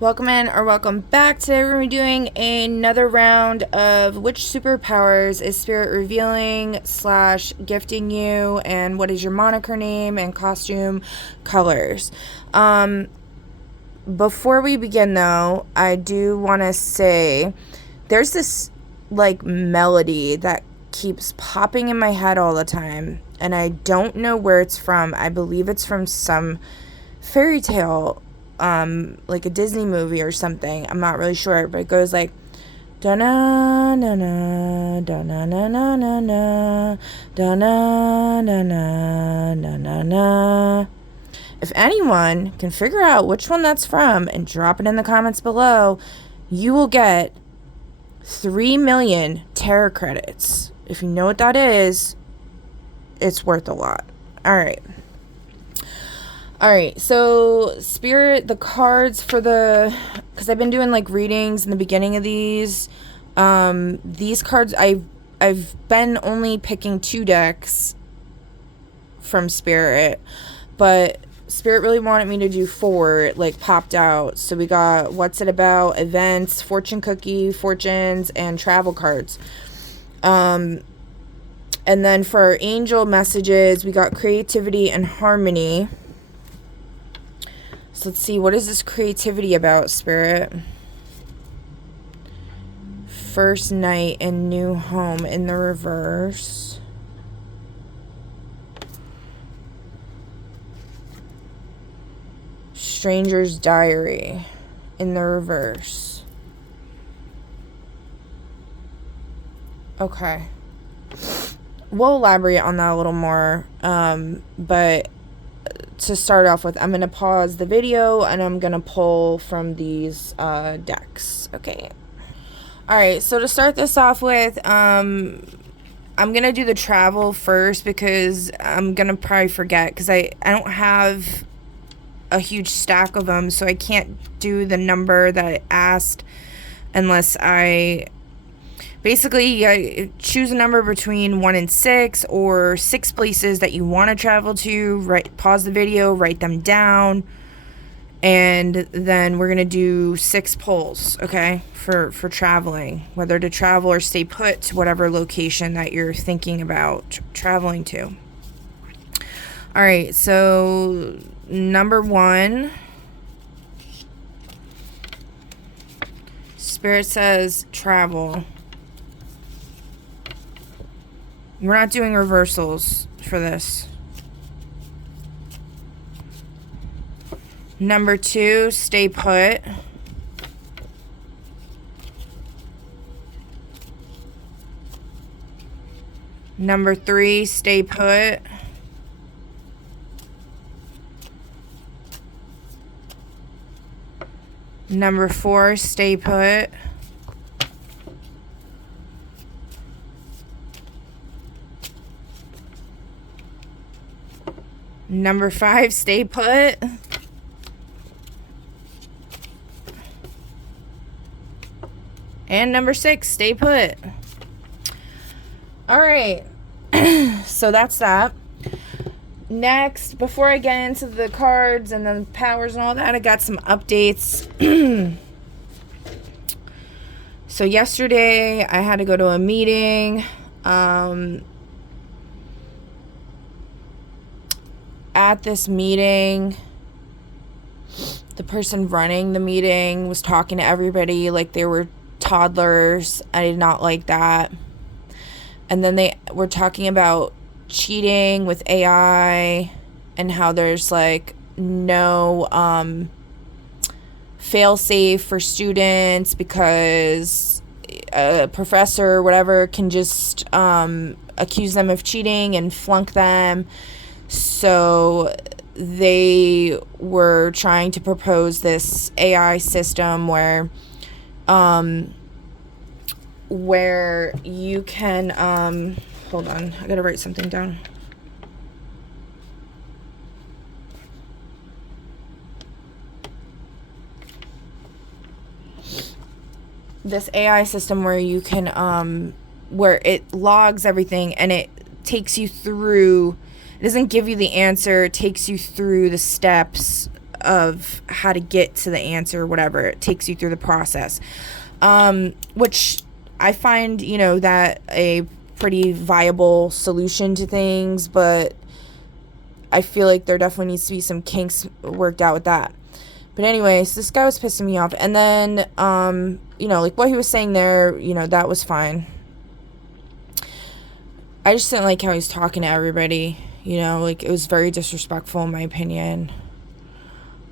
Welcome in or welcome back. Today we're going to be doing another round of which superpowers is Spirit revealing / gifting you, and what is your moniker name and costume colors. Before we begin though, I do want to say there's this like melody that keeps popping in my head all the time, and I don't know where it's from. I believe it's from some fairy tale, like a Disney movie or something. I'm not really sure, but it goes like da na na na da na na na na na da na na na na na na. If anyone can figure out which one that's from and drop it in the comments below, you will get 3 million tarot credits. If you know what that is, it's worth a lot. Alright, so Spirit, the cards for because I've been doing like readings in the beginning of these cards, I've been only picking 2 decks from Spirit, but Spirit really wanted me to do 4. It like popped out. So we got What's It About, Events, Fortune Cookie, Fortunes, and Travel cards. And then for our angel messages, we got Creativity and Harmony. So let's see, what is this creativity about, Spirit? First night and new home in the reverse. Stranger's diary in the reverse. Okay. We'll elaborate on that a little more, but to start off with, I'm going to pause the video and I'm going to pull from these decks. Okay. Alright, so to start this off with, I'm going to do the travel first because I'm going to probably forget because I don't have a huge stack of them, so I can't do the number that I asked unless I... Basically, I choose a number between 1 and 6, or 6 places that you want to travel to. Pause the video, write them down, and then we're going to do 6 polls, okay, for traveling. Whether to travel or stay put to whatever location that you're thinking about traveling to. Alright, so number 1. Spirit says travel. We're not doing reversals for this. Number 2, stay put. Number 3, stay put. Number 4, stay put. Number 5, stay put. And number 6, stay put. Alright. So that's that. Next, before I get into the cards and the powers and all that, I got some updates. So yesterday, I had to go to a meeting. At this meeting, the person running the meeting was talking to everybody like they were toddlers. I did not like that. And then they were talking about cheating with AI and how there's like no fail-safe for students because a professor or whatever can just accuse them of cheating and flunk them. So they were trying to propose this AI system where you can, hold on, I gotta write something down. This AI system where you can, where it logs everything and it takes you through. It doesn't give you the answer. It takes you through the steps of how to get to the answer, whatever. It takes you through the process, which I find, you know, that a pretty viable solution to things, but I feel like there definitely needs to be some kinks worked out with that. But anyways, this guy was pissing me off. And then, you know, like what he was saying there, you know, that was fine. I just didn't like how he was talking to everybody, you know, like it was very disrespectful in my opinion.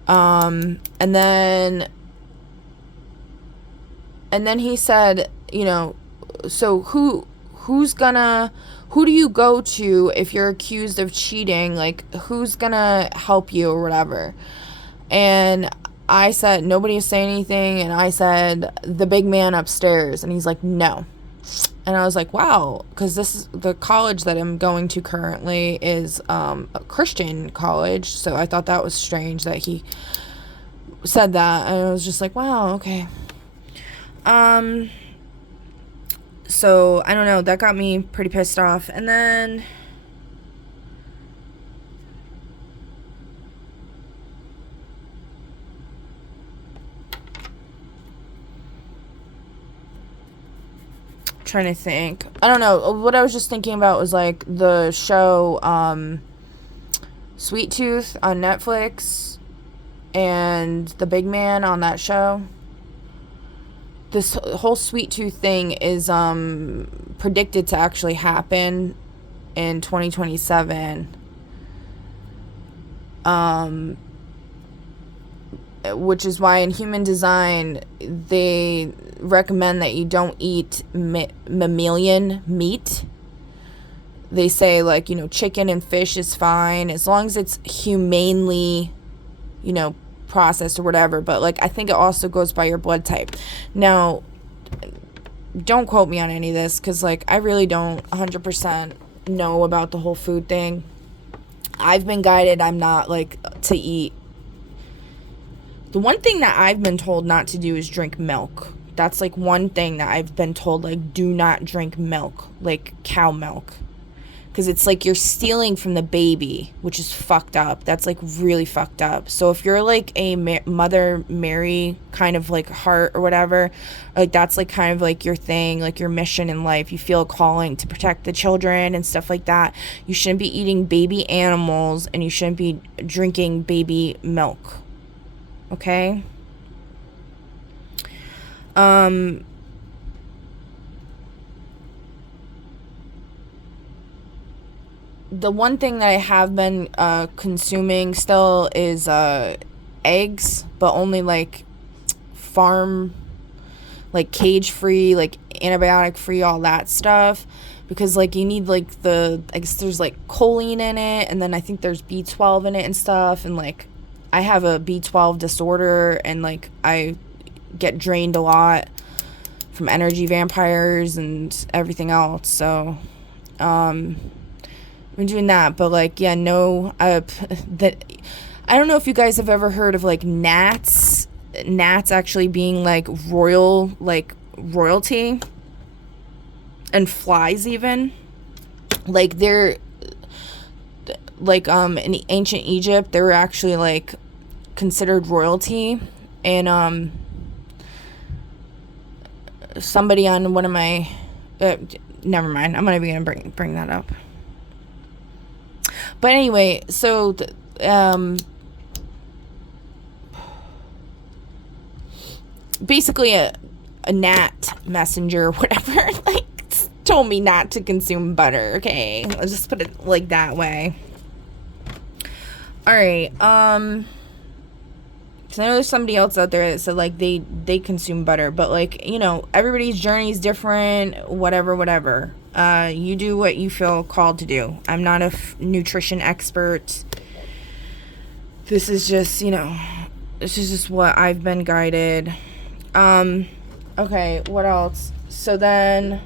And then he said, you know, so who do you go to if you're accused of cheating? Like, who's gonna help you or whatever? And I said, nobody was saying anything. And I said, the big man upstairs. And he's like, no. And I was like, wow, because this is the college that I'm going to currently is a Christian college. So I thought that was strange that he said that. And I was just like, wow, okay. So I don't know, that got me pretty pissed off. And then trying to think. I don't know. What I was just thinking about was like the show Sweet Tooth on Netflix and The Big Man on that show. This whole Sweet Tooth thing is predicted to actually happen in 2027. Which is why in human design they recommend that you don't eat mammalian meat. They say, like, you know, chicken and fish is fine as long as it's humanely, you know, processed or whatever. But like, I think it also goes by your blood type. Now, don't quote me on any of this, because like I really don't 100% know about the whole food thing. I've been guided I'm not like to eat. The one thing that I've been told not to do is drink milk. That's like one thing that I've been told, like, do not drink milk, like cow milk, because it's like you're stealing from the baby, which is fucked up. That's like really fucked up. So if you're like a Mother Mary kind of like heart or whatever, like that's like kind of like your thing, like your mission in life, you feel a calling to protect the children and stuff like that, you shouldn't be eating baby animals and you shouldn't be drinking baby milk. Okay? The one thing that I have been consuming still is eggs, but only like farm, like cage free, like antibiotic free, all that stuff, because like you need like I guess there's like choline in it, and then I think there's B12 in it and stuff, and like I have a B12 disorder, and like I get drained a lot from energy vampires and everything else. So I'm doing that. But like, yeah, no, that I don't know if you guys have ever heard of like gnats actually being like royalty, and flies even, like they're like in ancient Egypt they were actually like considered royalty. And somebody on one of my never mind, I'm not even gonna bring that up. But anyway, so basically a gnat messenger or whatever like told me not to consume butter. Okay, let's just put it like that way. All right. So I know there's somebody else out there that said like they consume butter, but like, you know, everybody's journey is different. Whatever. You do what you feel called to do. I'm not a nutrition expert. This is just, you know, this is just what I've been guided. Okay, what else? So then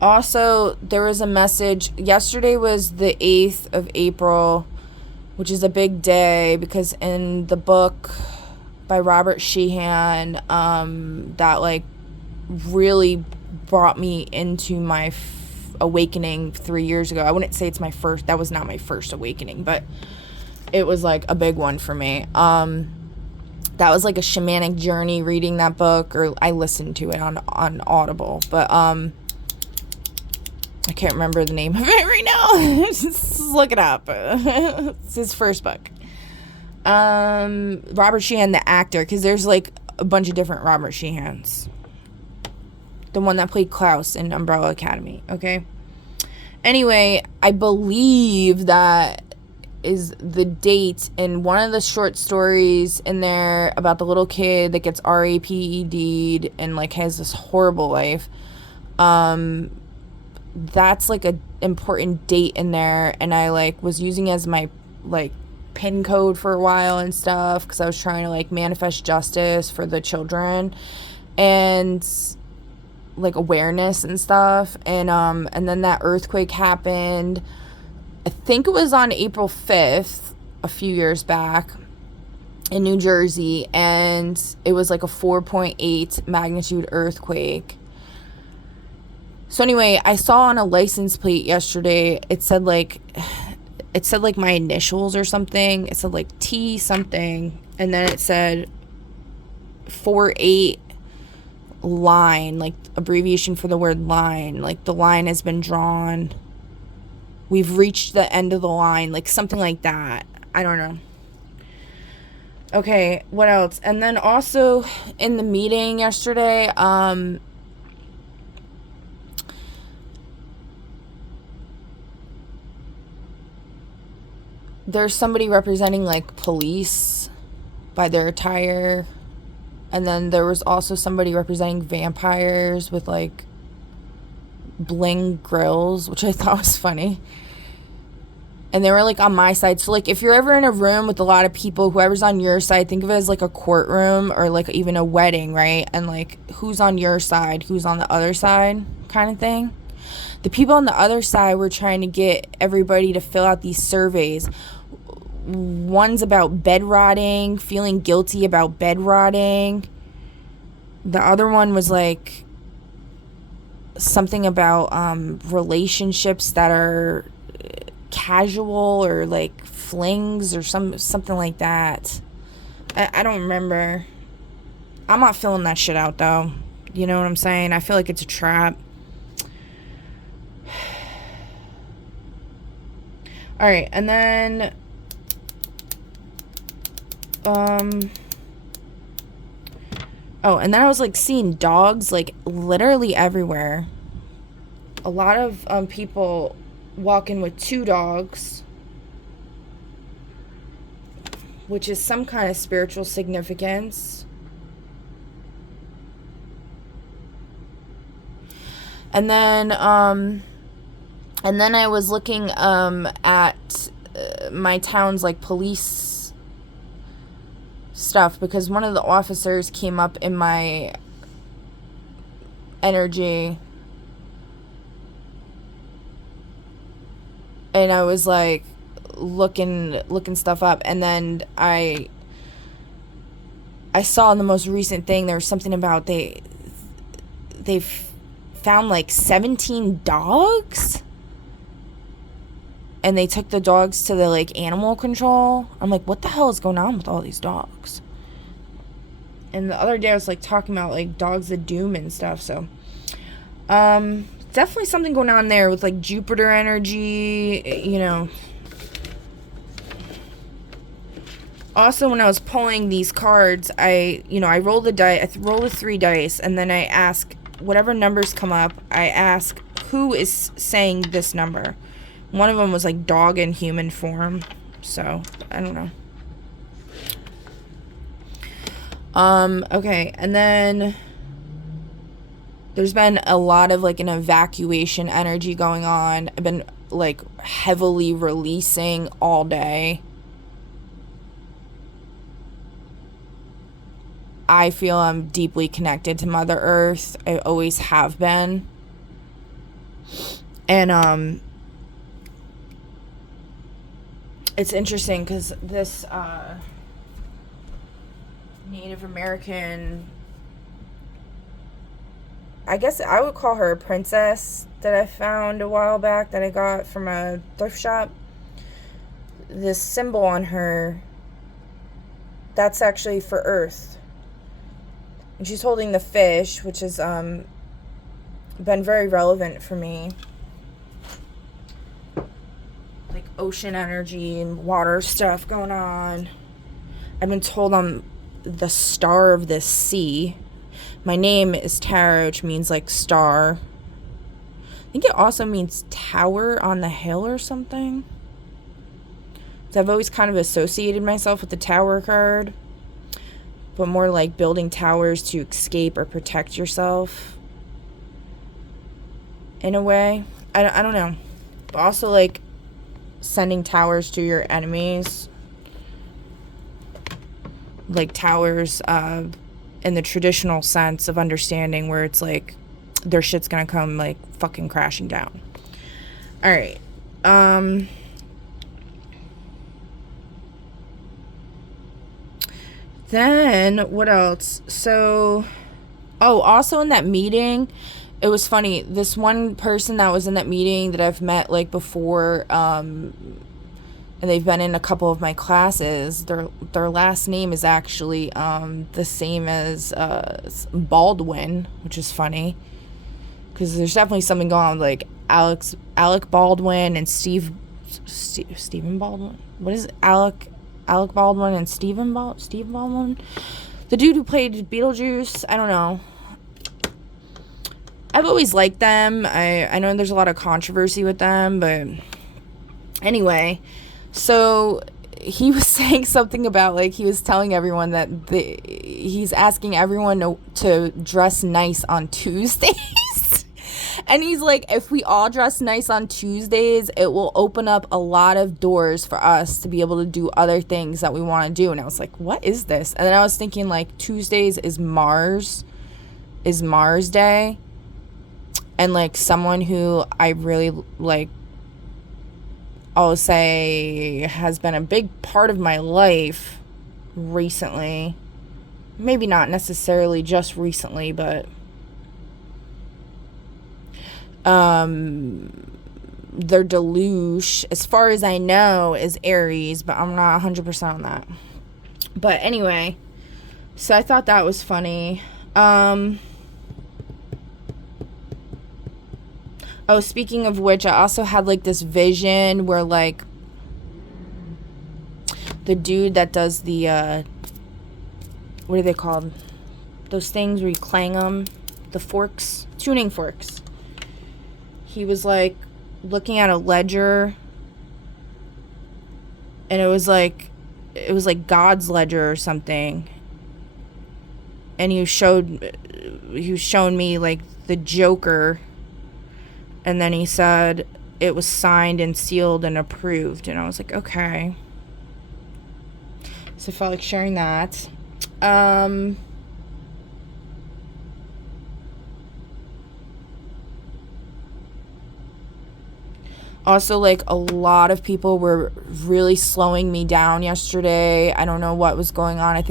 also there was a message. Yesterday was the 8th of April, which is a big day because in the book by Robert Sheehan, that like really brought me into my awakening 3 years ago. I wouldn't say it's my first, that was not my first awakening, but it was like a big one for me. That was like a shamanic journey reading that book, or I listened to it on Audible, but I can't remember the name of it right now. Just look it up. It's his first book. Robert Sheehan, the actor, because there's like a bunch of different Robert Sheehans. The one that played Klaus in Umbrella Academy, okay? Anyway, I believe that is the date in one of the short stories in there about the little kid that gets RAPED'd and like has this horrible life. That's like a important date in there, and I like was using as my like pin code for a while and stuff because I was trying to like manifest justice for the children and like awareness and stuff. And then that earthquake happened. I think it was on April 5th a few years back in New Jersey, and it was like a 4.8 magnitude earthquake. So anyway, I saw on a license plate yesterday, it said like my initials or something. It said like T something, and then it said 48 line, like abbreviation for the word line, like the line has been drawn. We've reached the end of the line, like something like that. I don't know. Okay, what else? And then also in the meeting yesterday, there's somebody representing like police by their attire, and then there was also somebody representing vampires with like bling grills, which I thought was funny. And they were like on my side. So like if you're ever in a room with a lot of people, whoever's on your side, think of it as like a courtroom or like even a wedding, right? And like who's on your side, who's on the other side kind of thing. The people on the other side were trying to get everybody to fill out these surveys. One's about bed rotting, feeling guilty about bed rotting. The other one was like something about relationships that are casual or like flings or something like that. I don't remember. I'm not filling that shit out though. You know what I'm saying? I feel like it's a trap. Alright, and then and then I was like seeing dogs like literally everywhere. A lot of people walking with 2 dogs, which is some kind of spiritual significance. And then I was looking at my town's like police stuff, because one of the officers came up in my energy, and I was like looking stuff up, and then I saw in the most recent thing there was something about they've found like 17 dogs, and they took the dogs to the like animal control. I'm like, what the hell is going on with all these dogs? And the other day I was like talking about like dogs of doom and stuff. So definitely something going on there with like Jupiter energy, you know. Also, when I was pulling these cards, I roll the dice. I roll the 3 dice, and then I ask whatever numbers come up. I ask who is saying this number. One of them was like dog in human form, so I don't know. Okay, and then there's been a lot of like an evacuation energy going on. I've been like heavily releasing all day. I feel I'm deeply connected to Mother Earth. I always have been. And it's interesting because this Native American, I guess I would call her a princess, that I found a while back that I got from a thrift shop. this symbol on her, that's actually for Earth. And she's holding the fish, which has been very relevant for me. Like ocean energy and water stuff going on. I've been told I'm the star of this sea. My name is Tara, which means like star. I think it also means tower on the hill or something. So I've always kind of associated myself with the tower card, but more like building towers to escape or protect yourself in a way. I don't know. But also like sending towers to your enemies. Like towers in the traditional sense of understanding, where it's like their shit's gonna come like fucking crashing down. Alright. Then what else? So also in that meeting, it was funny, this one person that was in that meeting that I've met like before, and they've been in a couple of my classes, their last name is actually the same as Baldwin, which is funny because there's definitely something going on with like Alec Baldwin and Stephen Baldwin. What is it? Alec Baldwin and Steve Baldwin, the dude who played Beetlejuice. I don't know. I've always liked them. I know there's a lot of controversy with them, but anyway, so he was saying something about like he was telling everyone that he's asking everyone to dress nice on Tuesdays. And he's like, if we all dress nice on Tuesdays, it will open up a lot of doors for us to be able to do other things that we want to do. And I was like, what is this? And then I was thinking like Tuesdays is Mars Day. And like someone who I really like, I'll say has been a big part of my life recently. Maybe not necessarily just recently, but their deluge, as far as I know, is Aries, but I'm not 100% on that. But anyway, so I thought that was funny. Speaking of which, I also had like this vision where like the dude that does the what are they called? Those things where you clang them, the forks, tuning forks. He was like looking at a ledger, and it was like God's ledger or something. And he was showing me like the Joker, and then he said it was signed and sealed and approved, and I was like, okay. So I felt like sharing that. Also, like, a lot of people were really slowing me down yesterday. I don't know what was going on. I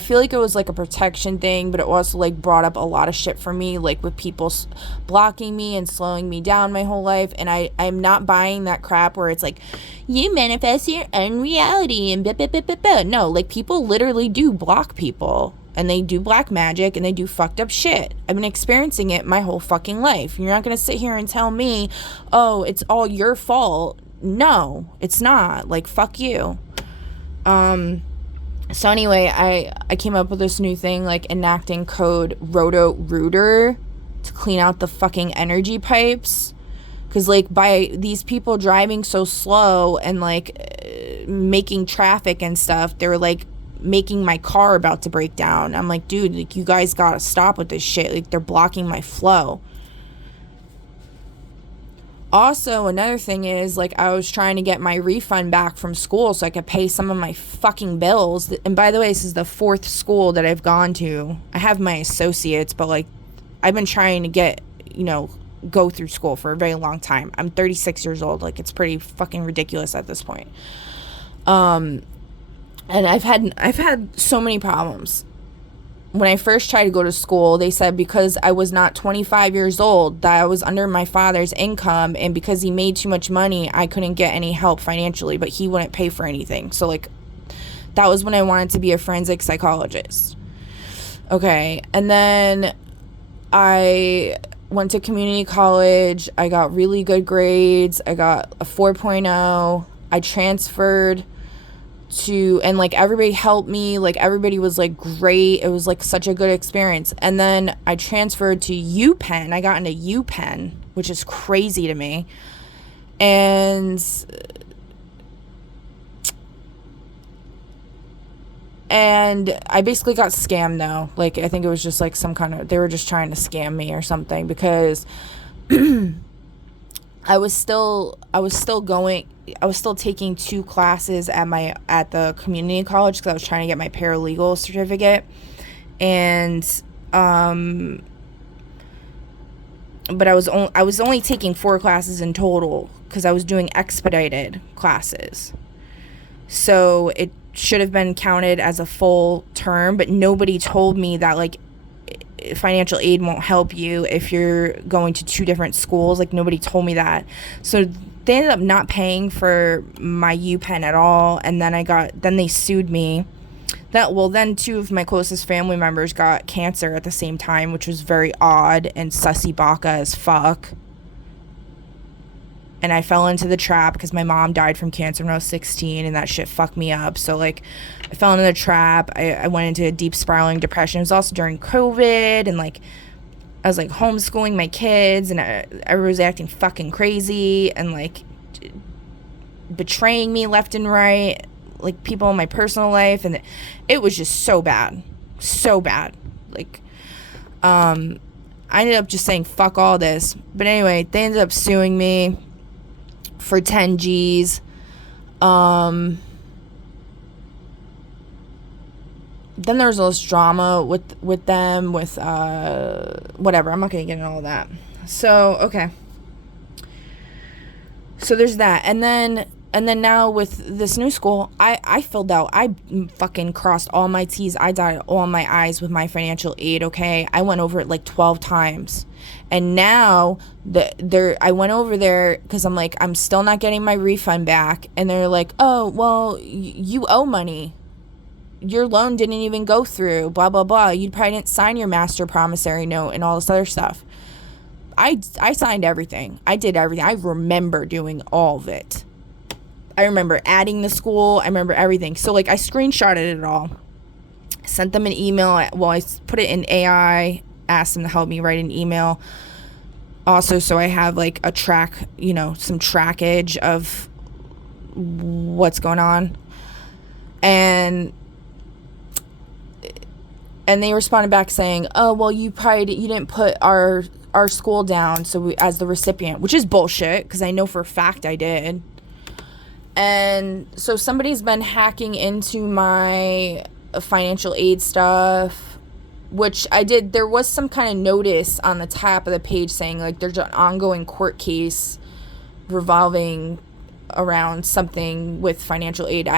feel like it was like a protection thing, but it also like brought up a lot of shit for me, like with people blocking me and slowing me down my whole life. And I'm not buying that crap where it's like, you manifest your own reality and blah, blah, blah, blah, blah. No, like, people literally do block people. And they do black magic, and they do fucked up shit. I've been experiencing it my whole fucking life. You're not going to sit here and tell me, oh, it's all your fault. No, it's not. Like, fuck you. So anyway, I came up with this new thing, like enacting code Roto-Rooter to clean out the fucking energy pipes. Because, like, by these people driving so slow and, like, making traffic and stuff, they were, like, making my car about to break down. I'm like, dude, like, you guys gotta stop with this shit. Like, they're blocking my flow. Also, another thing is, like, I was trying to get my refund back from school so I could pay some of my fucking bills. And by the way, this is the 4th school that I've gone to. I have my associates, but, like, I've been trying to get, go through school for a very long time. I'm 36 years old. Like, it's pretty fucking ridiculous at this point. And I've had so many problems when I first tried to go to school, they said because I was not 25 years old, that I was under my father's income, and because he made too much money, I couldn't get any help financially, but he wouldn't pay for anything. So, like, that was when I wanted to be a forensic psychologist. Okay, and then I went to community college. I got really good grades. I got a 4.0. I transferred to, and like everybody helped me, like everybody was like great. It was like such a good experience. And then I transferred to UPenn. I got into UPenn, which is crazy to me. And I basically got scammed though. Like, I think it was just like some kind of, they were just trying to scam me or something, because I was still taking 2 classes at the community college, because I was trying to get my paralegal certificate. And but I was only taking 4 classes in total, because I was doing expedited classes. So it should have been counted as a full term, but nobody told me that, like, financial aid won't help you if you're going to 2 different schools. Like, nobody told me that. So they ended up not paying for my UPenn at all, and then they sued me. Then 2 of my closest family members got cancer at the same time, which was very odd and sussy baka as fuck. And I fell into the trap because my mom died from cancer when I was 16, and that shit fucked me up. So, like, I fell into the trap. I went into a deep spiraling depression. It was also during COVID, and, like, I was, like, homeschooling my kids, and everyone was acting fucking crazy and, like, betraying me left and right, like, people in my personal life, and it was just so bad. So bad. Like, I ended up just saying, fuck all this. But anyway, they ended up suing me for 10 G's. Then there was all this drama with them, with whatever. I'm not gonna get into all that. So, okay. So there's that. And then now with this new school, I filled out, I fucking crossed all my T's, I dotted all my I's with my financial aid, okay? I went over it like 12 times. And now I went over there because I'm like, I'm still not getting my refund back. And they're like, oh, well, you owe money. Your loan didn't even go through, blah, blah, blah. You probably didn't sign your master promissory note and all this other stuff. I signed everything. I did everything. I remember doing all of it. I remember adding the school. I remember everything. So, like, I screenshotted it all. Sent them an email. Well, I put it in AI. Asked them to help me write an email. Also, so I have, like, a track, some trackage of what's going on. And they responded back saying, oh, well, you didn't put our school down as the recipient, which is bullshit, because I know for a fact I did. And so somebody's been hacking into my financial aid stuff, which I did. There was some kind of notice on the top of the page saying, like, there's an ongoing court case revolving around something with financial aid.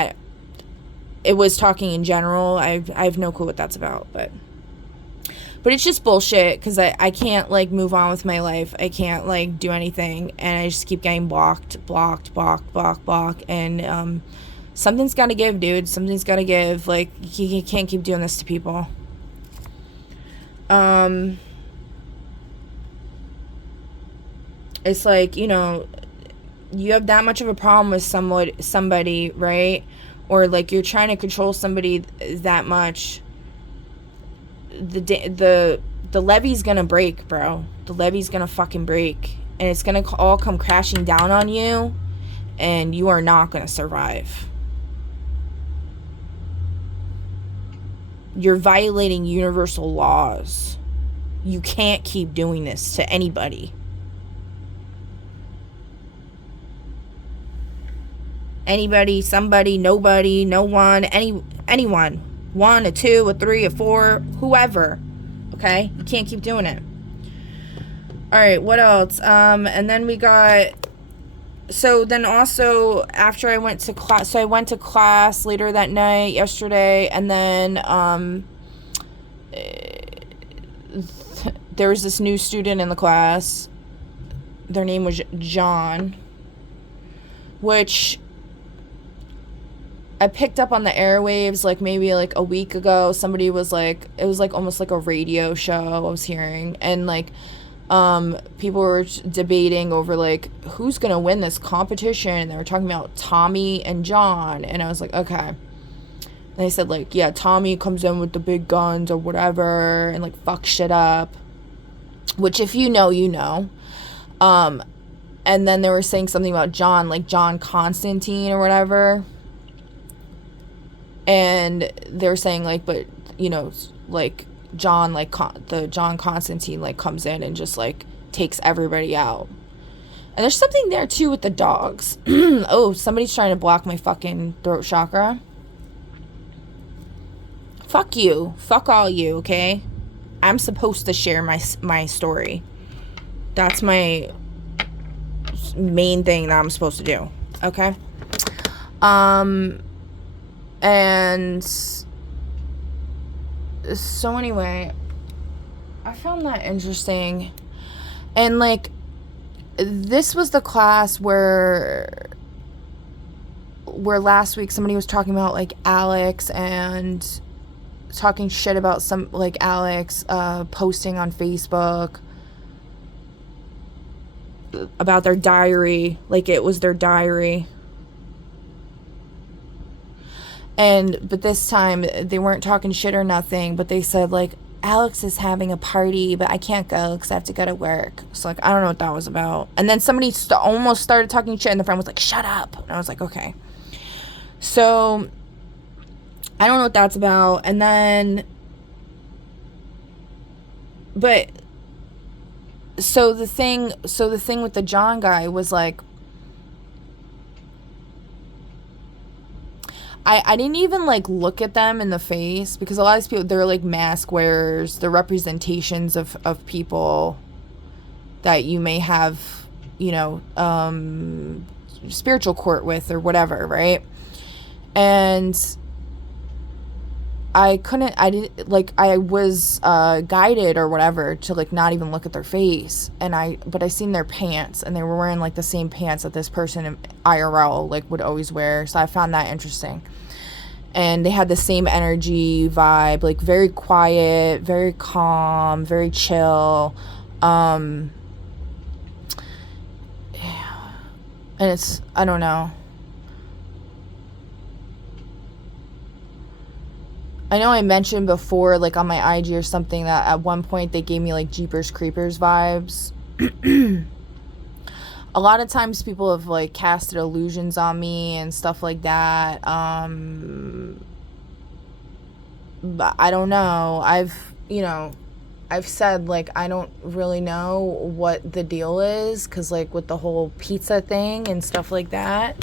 It was talking in general. I have no clue what that's about, but it's just bullshit, because I can't, like, move on with my life. I can't, like, do anything, and I just keep getting blocked, and something's gotta give, dude. Something's gotta give. Like, you can't keep doing this to people. It's like, you have that much of a problem with somebody, right? Or, like, you're trying to control somebody that much. The levee's gonna break, bro. The levee's gonna fucking break, and it's gonna all come crashing down on you, and you are not gonna survive. You're violating universal laws. You can't keep doing this to anybody. Anybody, somebody, nobody, no one, anyone. 1, a 2, a 3, a 4, whoever. Okay? You can't keep doing it. Alright, what else? And then we got... So then also, after I went to class... So I went to class later that night, yesterday, and then, there was this new student in the class. Their name was John, which I picked up on the airwaves like maybe like a week ago. Somebody was like, it was like almost like a radio show I was hearing, and like people were debating over like who's gonna win this competition. They were talking about Tommy and John, and I was like, okay. And they said like, yeah, Tommy comes in with the big guns or whatever and like fuck shit up, which if you know, you know. And then they were saying something about John, like John Constantine or whatever. And they're saying like, but you know, like John, like the John Constantine like comes in and just like takes everybody out. And there's something there too with the dogs. Oh, somebody's trying to block my fucking throat chakra. Fuck you. Fuck all you, okay? I'm supposed to share my story. That's my main thing that I'm supposed to do, okay? And so anyway, I found that interesting. And like, this was the class where last week somebody was talking about like Alex and talking shit about some like Alex posting on Facebook about their diary, like it was their diary. But this time they weren't talking shit or nothing, but they said like, Alex is having a party, but I can't go because I have to go to work. So like, I don't know what that was about. And then somebody almost started talking shit and the friend was like, shut up. And I was like, okay. So I don't know what that's about. And then, but so the thing with the John guy was like, I didn't even like look at them in the face, because a lot of these people, they're like mask wearers, they're representations of people that you may have, you know, spiritual court with or whatever, right? And I was guided or whatever to like not even look at their face, but I seen their pants, and they were wearing like the same pants that this person in IRL like would always wear, so I found that interesting. And they had the same energy vibe, like very quiet, very calm, very chill. And it's, I don't know. I know I mentioned before, like on my IG or something, that at one point they gave me like Jeepers Creepers vibes. A lot of times people have like casted illusions on me and stuff like that. But I don't know. I've said like I don't really know what the deal is, because like with the whole pizza thing and stuff like that.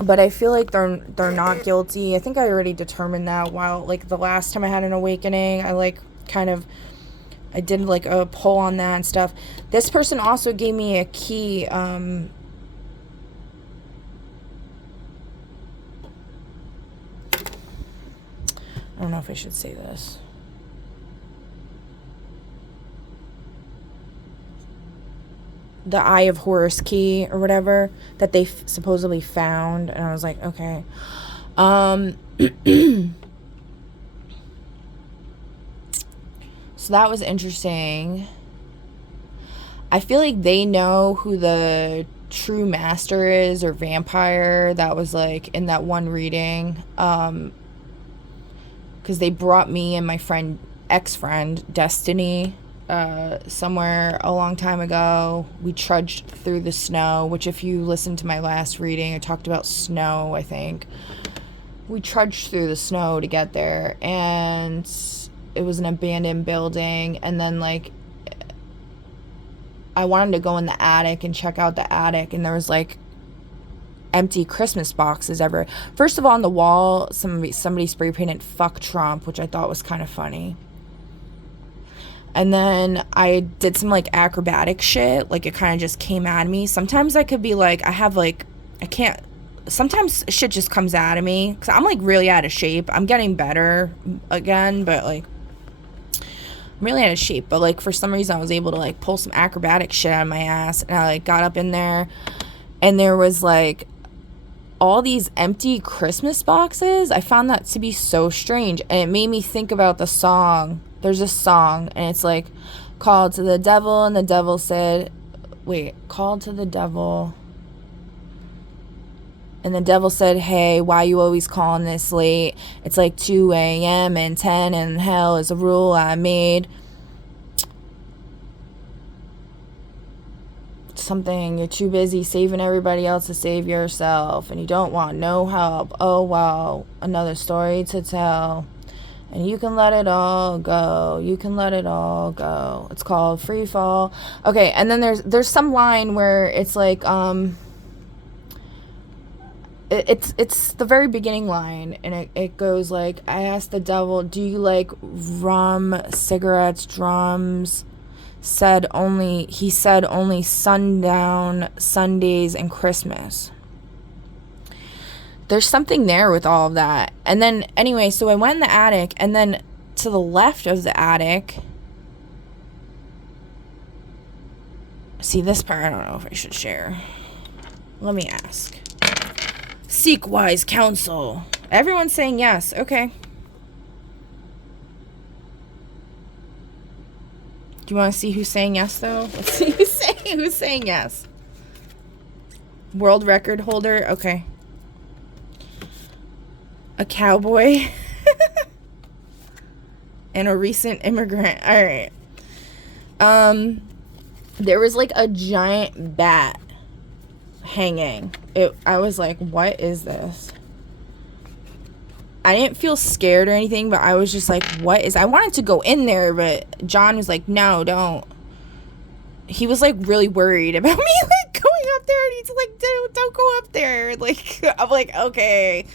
But I feel like they're not guilty. I think I already determined that while like the last time I had an awakening. I did like a poll on that and stuff. This person also gave me a key. I don't know if I should say this. The Eye of Horus key or whatever that they supposedly found, and I was like, okay. So that was interesting. I feel like they know who the true master is, or vampire, that was like in that one reading. Because they brought me and my ex-friend Destiny somewhere a long time ago. We trudged through the snow, which if you listen to my last reading, I talked about snow, I think. We trudged through the snow to get there, and it was an abandoned building, and then like I wanted to go in the attic and check out the attic, and there was like empty Christmas boxes everywhere. First of all, on the wall, somebody spray painted "fuck Trump," which I thought was kind of funny. And then I did some like acrobatic shit, like it kind of just came at me. Sometimes I could be like, I can't sometimes shit just comes out of me, because I'm like really out of shape. I'm getting better again, but like I'm really out of shape. But like for some reason I was able to like pull some acrobatic shit out of my ass, and I like got up in there, and there was like all these empty Christmas boxes. I found that to be so strange, and it made me think about the song. There's a song, and it's like, called to the devil, and the devil said, called to the devil, and the devil said, hey, why you always calling this late? It's like 2 a.m. and 10, and hell is a rule I made. Something, you're too busy saving everybody else to save yourself, and you don't want no help. Oh, wow, another story to tell. And you can let it all go. You can let it all go. It's called Free Fall. Okay, and then there's some line where it's like, it's the very beginning line, and it goes like, I asked the devil, do you like rum, cigarettes, drums? He said only sundown, Sundays, and Christmas. There's something there with all of that. And then anyway, so I went in the attic, and then to the left of the attic, see this part, I don't know if I should share. Let me ask. Seek wise counsel. Everyone's saying yes. Okay. Do you want to see who's saying yes, though? Let's see who's saying yes. World record holder. Okay. A cowboy. And a recent immigrant. All right. There was like a giant bat hanging. I was like, what is this? I didn't feel scared or anything, but I was just like, I wanted to go in there, but John was like, no, don't. He was like really worried about me like going up there, and he's like, don't go up there. Like, I'm like, okay.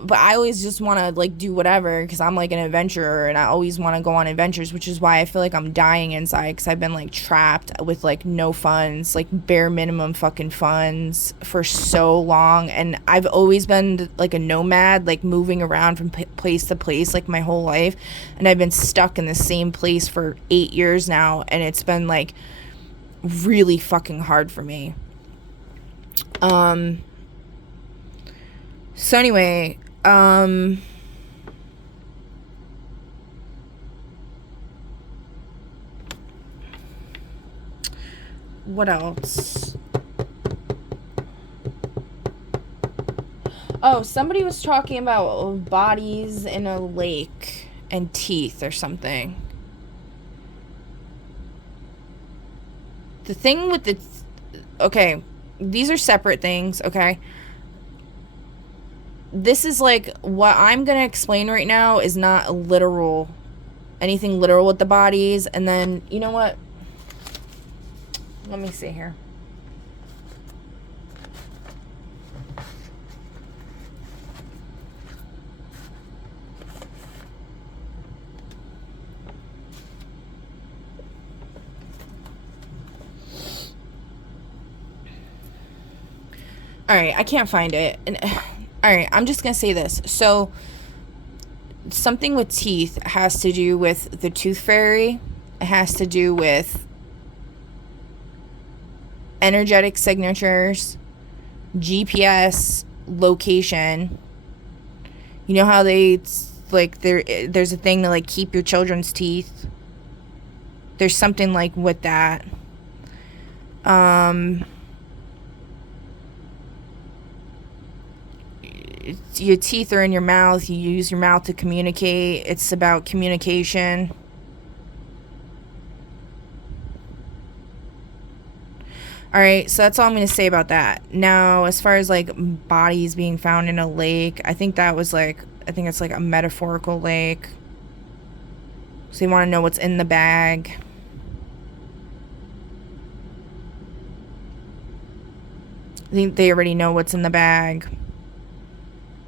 But I always just want to like do whatever, because I'm like an adventurer, and I always want to go on adventures, which is why I feel like I'm dying inside, because I've been like trapped with like no funds, like bare minimum fucking funds for so long. And I've always been like a nomad, like moving around from place to place like my whole life, and I've been stuck in the same place for 8 years now, and it's been like really fucking hard for me. So anyway, what else? Oh, somebody was talking about bodies in a lake and teeth or something. The thing with okay, these are separate things, okay? This is like, what I'm going to explain right now is not anything literal with the bodies. And then, you know what? Let me see here. All right, I can't find it. All right, I'm just going to say this. So, something with teeth has to do with the tooth fairy. It has to do with energetic signatures, GPS location. You know how there's a thing to like keep your children's teeth. There's something like with that. Your teeth are in your mouth. You use your mouth to communicate. It's about communication. All right, so that's all I'm going to say about that. Now, as far as like bodies being found in a lake, I think it's like a metaphorical lake. So you want to know what's in the bag. I think they already know what's in the bag,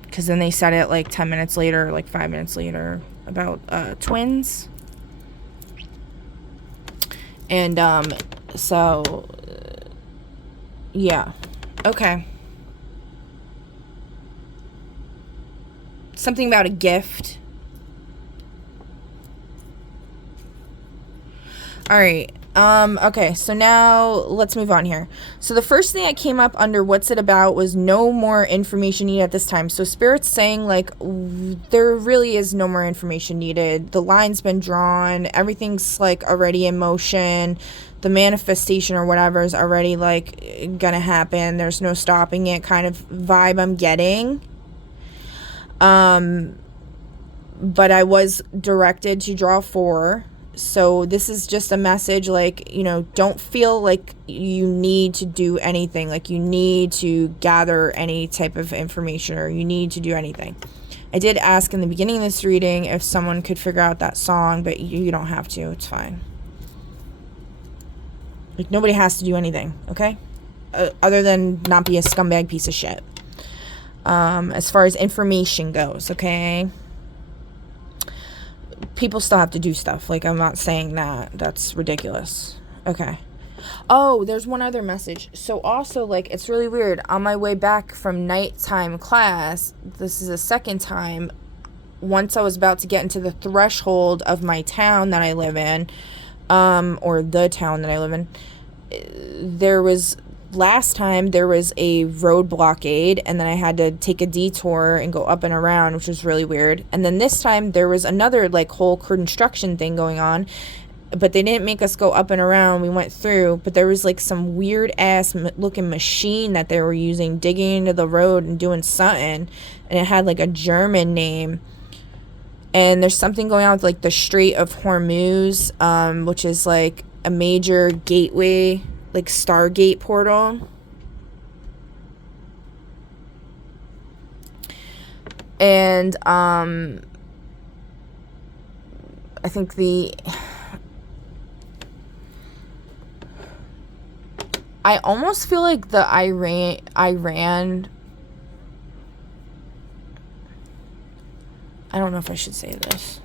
because then they said it like 10 minutes later, like 5 minutes later, about twins. And so yeah, okay. Something about a gift. All right. Okay, so now let's move on here. So the first thing that came up under what's it about was no more information needed at this time. So Spirit's saying, like, there really is no more information needed. The line's been drawn. Everything's, like, already in motion. The manifestation or whatever is already, like, gonna happen. There's no stopping it kind of vibe I'm getting. But I was directed to draw 4. So this is just a message, like, you know, don't feel like you need to do anything, like you need to gather any type of information or you need to do anything. I did ask in the beginning of this reading if someone could figure out that song, but you don't have to. It's fine. Like, nobody has to do anything, okay? Other than not be a scumbag piece of shit. As far as information goes, okay? People still have to do stuff. Like, I'm not saying that. That's ridiculous. Okay. Oh, there's one other message. So also, like, it's really weird. On my way back from nighttime class, this is a second time, once I was about to get into the threshold of my town that I live in, or the town that I live in, last time there was a road blockade, and then I had to take a detour and go up and around, which was really weird. And then this time there was another, like, whole construction thing going on, but they didn't make us go up and around. We went through, but there was, like, some weird ass looking machine that they were using, digging into the road and doing something, and it had, like, a German name. And there's something going on with, like, the Strait of Hormuz, which is, like, a major gateway, like, Stargate portal. And I think I almost feel like the Iran I don't know if I should say this.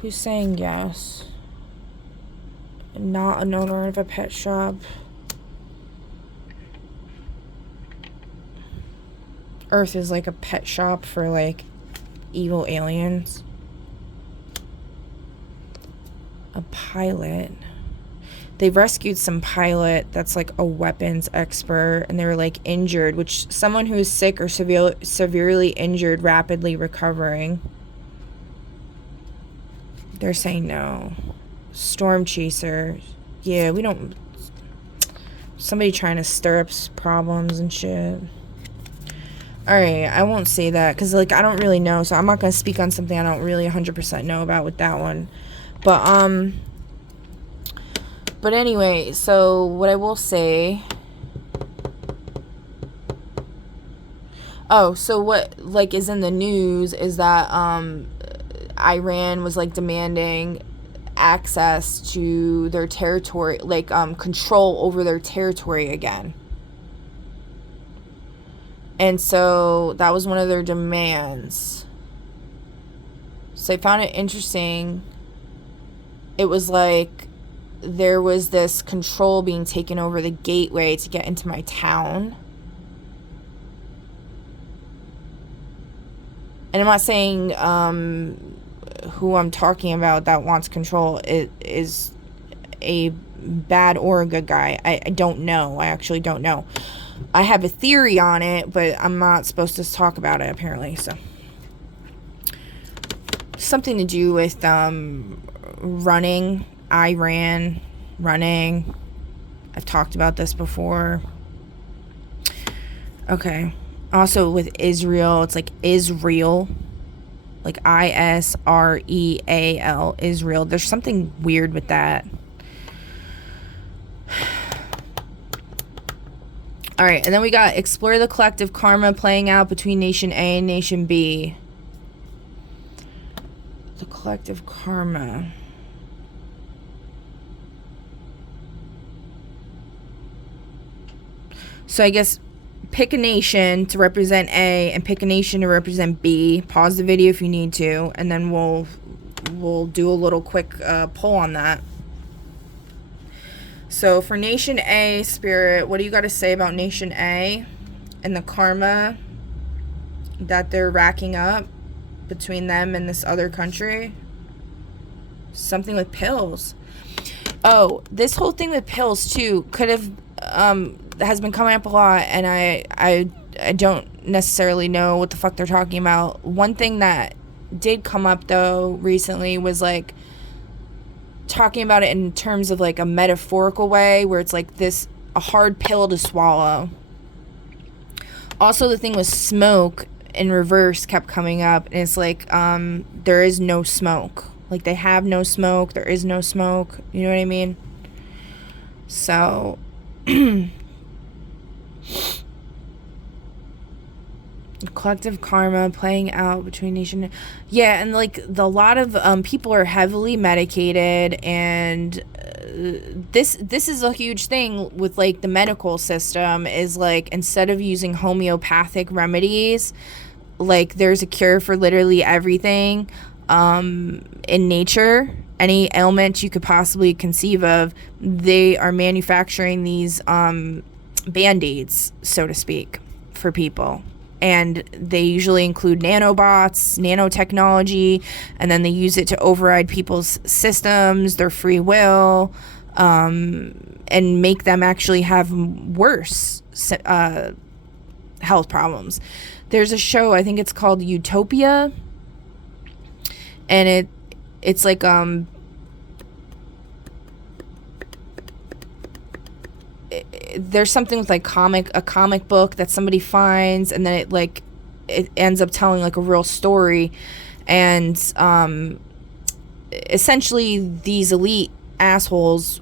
Who's saying yes? Not an owner of a pet shop. Earth is like a pet shop for, like, evil aliens. A pilot. They rescued some pilot that's, like, a weapons expert, and they were, like, injured, which someone who is sick or severely injured, rapidly recovering. They're saying no. Storm chaser. Yeah, we don't... Somebody trying to stir up problems and shit. Alright, I won't say that, because, like, I don't really know, so I'm not going to speak on something I don't really 100% know about with that one. But anyway, so what I will say... Oh, so what, like, is in the news is that, Iran was, like, demanding access to their territory, like, control over their territory again. And so that was one of their demands. So I found it interesting. It was like there was this control being taken over the gateway to get into my town. And I'm not saying who I'm talking about that wants control is a bad or a good guy. I don't know. I actually don't know. I have a theory on it, but I'm not supposed to talk about it, apparently. So something to do with running. Iran running. I've talked about this before. Okay. Also with Israel, it's like Israel. Like Israel, Israel. There's something weird with that. Alright, and then we got explore the collective karma playing out between Nation A and Nation B. The collective karma. So I guess pick a nation to represent A and pick a nation to represent B. Pause the video if you need to, and then we'll do a little quick poll on that. So for Nation A, Spirit, what do you got to say about Nation A and the karma that they're racking up between them and this other country? Something with pills. Oh, this whole thing with pills too could have has been coming up a lot, and I don't necessarily know what the fuck they're talking about. One thing that did come up though recently was like talking about it in terms of like a metaphorical way, where it's like this a hard pill to swallow. Also, the thing with smoke in reverse kept coming up, and it's like there is no smoke. Like, they have no smoke, there is no smoke, you know what I mean? So collective karma playing out between nation. Yeah, and like a lot of people are heavily medicated, and this is a huge thing with like the medical system, is like instead of using homeopathic remedies, like there's a cure for literally everything in nature. Any ailment you could possibly conceive of, they are manufacturing these band-aids, so to speak, for people. And they usually include nanobots, nanotechnology, and then they use it to override people's systems, their free will, and make them actually have worse health problems. There's a show, I think it's called Utopia, and it's like there's something with like a comic book that somebody finds, and then it ends up telling like a real story, and essentially these elite assholes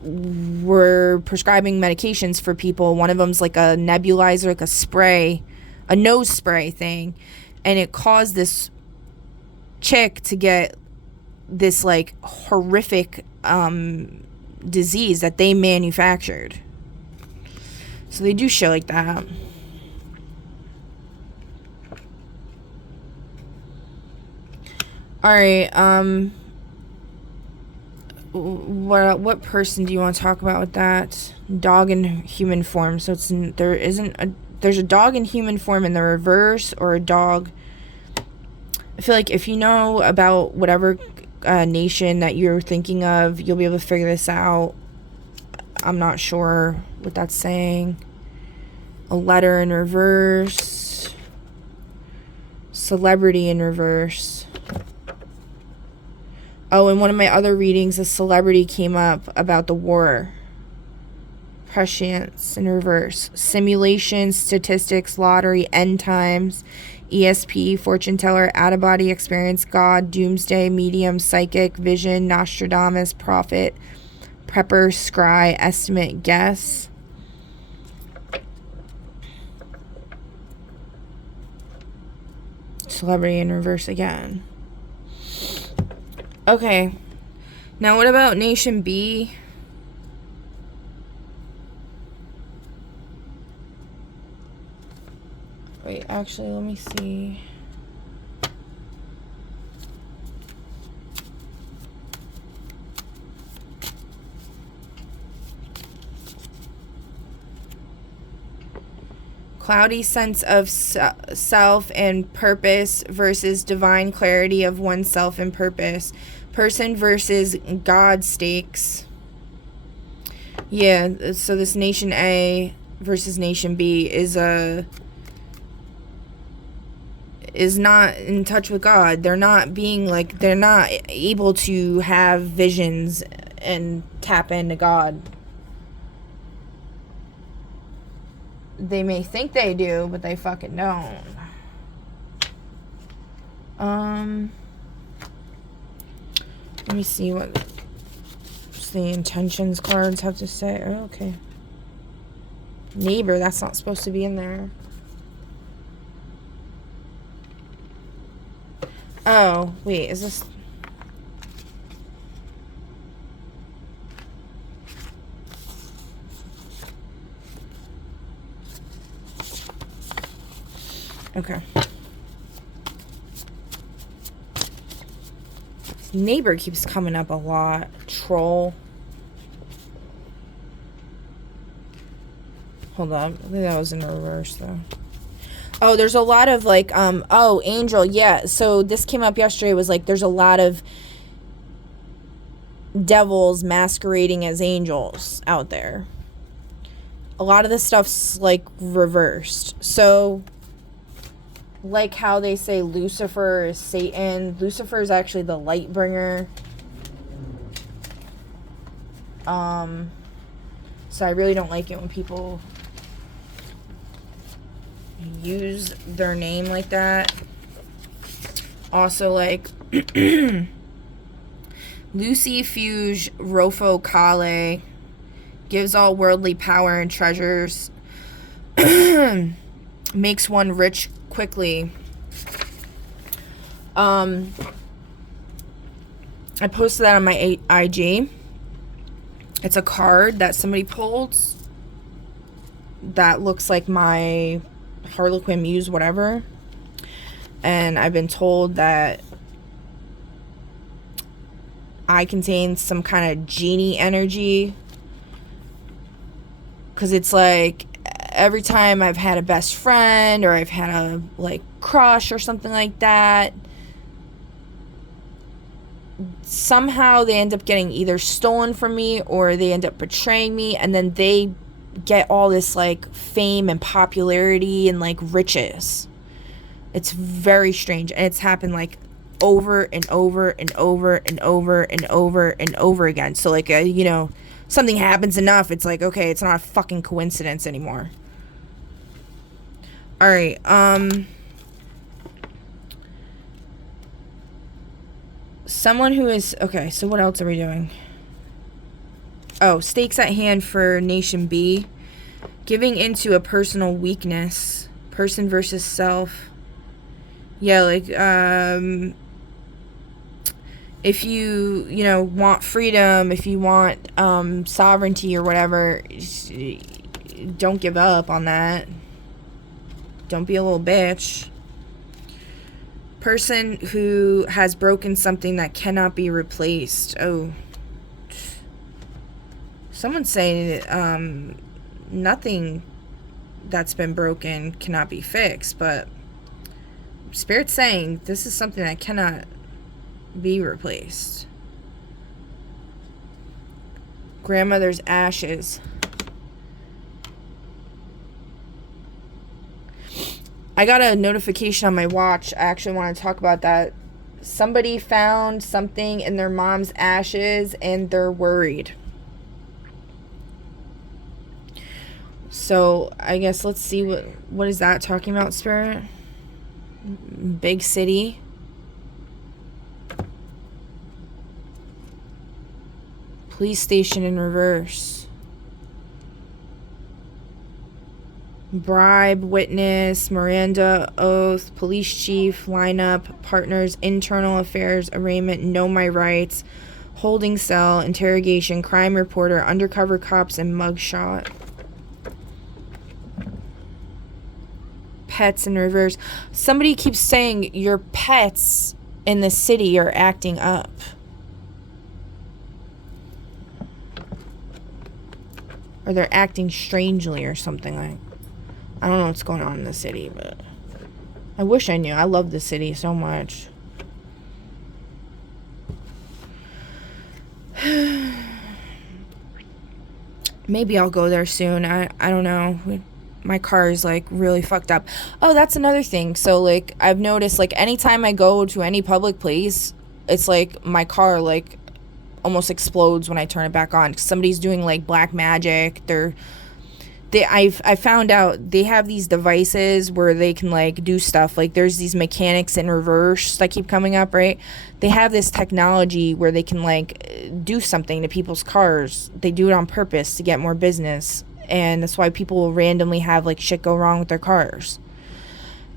were prescribing medications for people. One of them's like a nebulizer, like a nose spray thing, and it caused this chick to get this like horrific disease that they manufactured. So they do shit like that. Alright, what person do you want to talk about with that? Dog in human form. So there's a dog in human form in the reverse, or a dog. I feel like if you know about whatever nation that you're thinking of, you'll be able to figure this out. I'm not sure what that's saying. A letter in reverse. Celebrity in reverse. Oh, in one of my other readings, a celebrity came up about the war. Prescience in reverse. Simulation, statistics, lottery, end times, ESP, fortune teller, out-of-body experience, God, doomsday, medium, psychic, vision, Nostradamus, prophet, prepper, scry, estimate, guess. Celebrity in reverse again. Okay. Now what about Nation B? Wait, actually, let me see. Cloudy sense of self and purpose versus divine clarity of oneself and purpose. Person versus God stakes. Yeah, so this Nation A versus Nation B is not in touch with God. They're not able to have visions and tap into God. They may think they do, but they fucking don't. Let me see what the intentions cards have to say. Oh, okay. Neighbor, that's not supposed to be in there. Oh, wait, is this... Okay. Neighbor keeps coming up a lot. Troll. Hold on. I think that was in reverse, though. Oh, there's a lot of, like, oh, angel, yeah. So this came up yesterday, was, like, there's a lot of devils masquerading as angels out there. A lot of this stuff's, like, reversed. So, like how they say Lucifer is Satan. Lucifer is actually the light bringer. So I really don't like it when people use their name like that. Also, like, Lucifuge Rofo Kale gives all worldly power and treasures, makes one rich quickly. I posted that on my IG. It's a card that somebody pulled that looks like my Harlequin Muse, whatever. And I've been told that I contain some kind of genie energy. Because it's like every time I've had a best friend or I've had a, like, crush or something like that, somehow they end up getting either stolen from me or they end up betraying me, and then they get all this, like, fame and popularity and, like, riches. It's very strange, and it's happened, like, over and over and over and over and over and over again. So, like, you know, something happens enough, it's like, okay, it's not a fucking coincidence anymore. Alright, someone who is... Okay, so what else are we doing? Oh, stakes at hand for Nation B. Giving into a personal weakness. Person versus self. Yeah, like, if you know, want freedom, if you want, sovereignty or whatever, don't give up on that. Don't be a little bitch. Person who has broken something that cannot be replaced. Oh. Someone say, nothing that's been broken cannot be fixed, but Spirit's saying this is something that cannot be replaced. Grandmother's ashes. I got a notification on my watch. I actually want to talk about that. Somebody found something in their mom's ashes and they're worried. So I guess let's see what is that talking about, Spirit? Big city. Police station in reverse. Bribe, witness, Miranda, oath, police chief, lineup, partners, internal affairs, arraignment, know my rights, holding cell, interrogation, crime reporter, undercover cops, and mugshot. Pets in reverse. Somebody keeps saying your pets in the city are acting up. Or they're acting strangely or something like. I don't know what's going on in the city, but I wish I knew. I love the city so much. Maybe I'll go there soon. I don't know. My car is, like, really fucked up. Oh, that's another thing. So, like, I've noticed, like, anytime I go to any public place, it's like my car, like, almost explodes when I turn it back on. Somebody's doing, like, black magic. I found out they have these devices where they can, like, do stuff. Like, there's these mechanics in reverse that keep coming up, right? They have this technology where they can, like, do something to people's cars. They do it on purpose to get more business. And that's why people will randomly have, like, shit go wrong with their cars.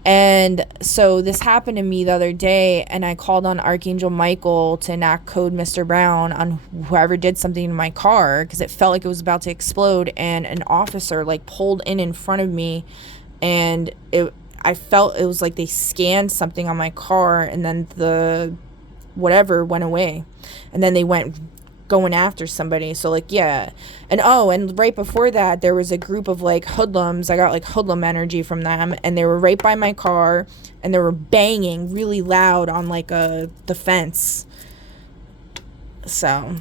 And so this happened to me the other day, and I called on Archangel Michael to enact Code Mr. Brown on whoever did something to my car, because it felt like it was about to explode, and an officer, like, pulled in front of me, and I felt it was like they scanned something on my car, and then the whatever went away. And then they went going after somebody. So like, yeah. And and right before that, there was a group of like hoodlums. I got like hoodlum energy from them, and they were right by my car, and they were banging really loud on like the fence. So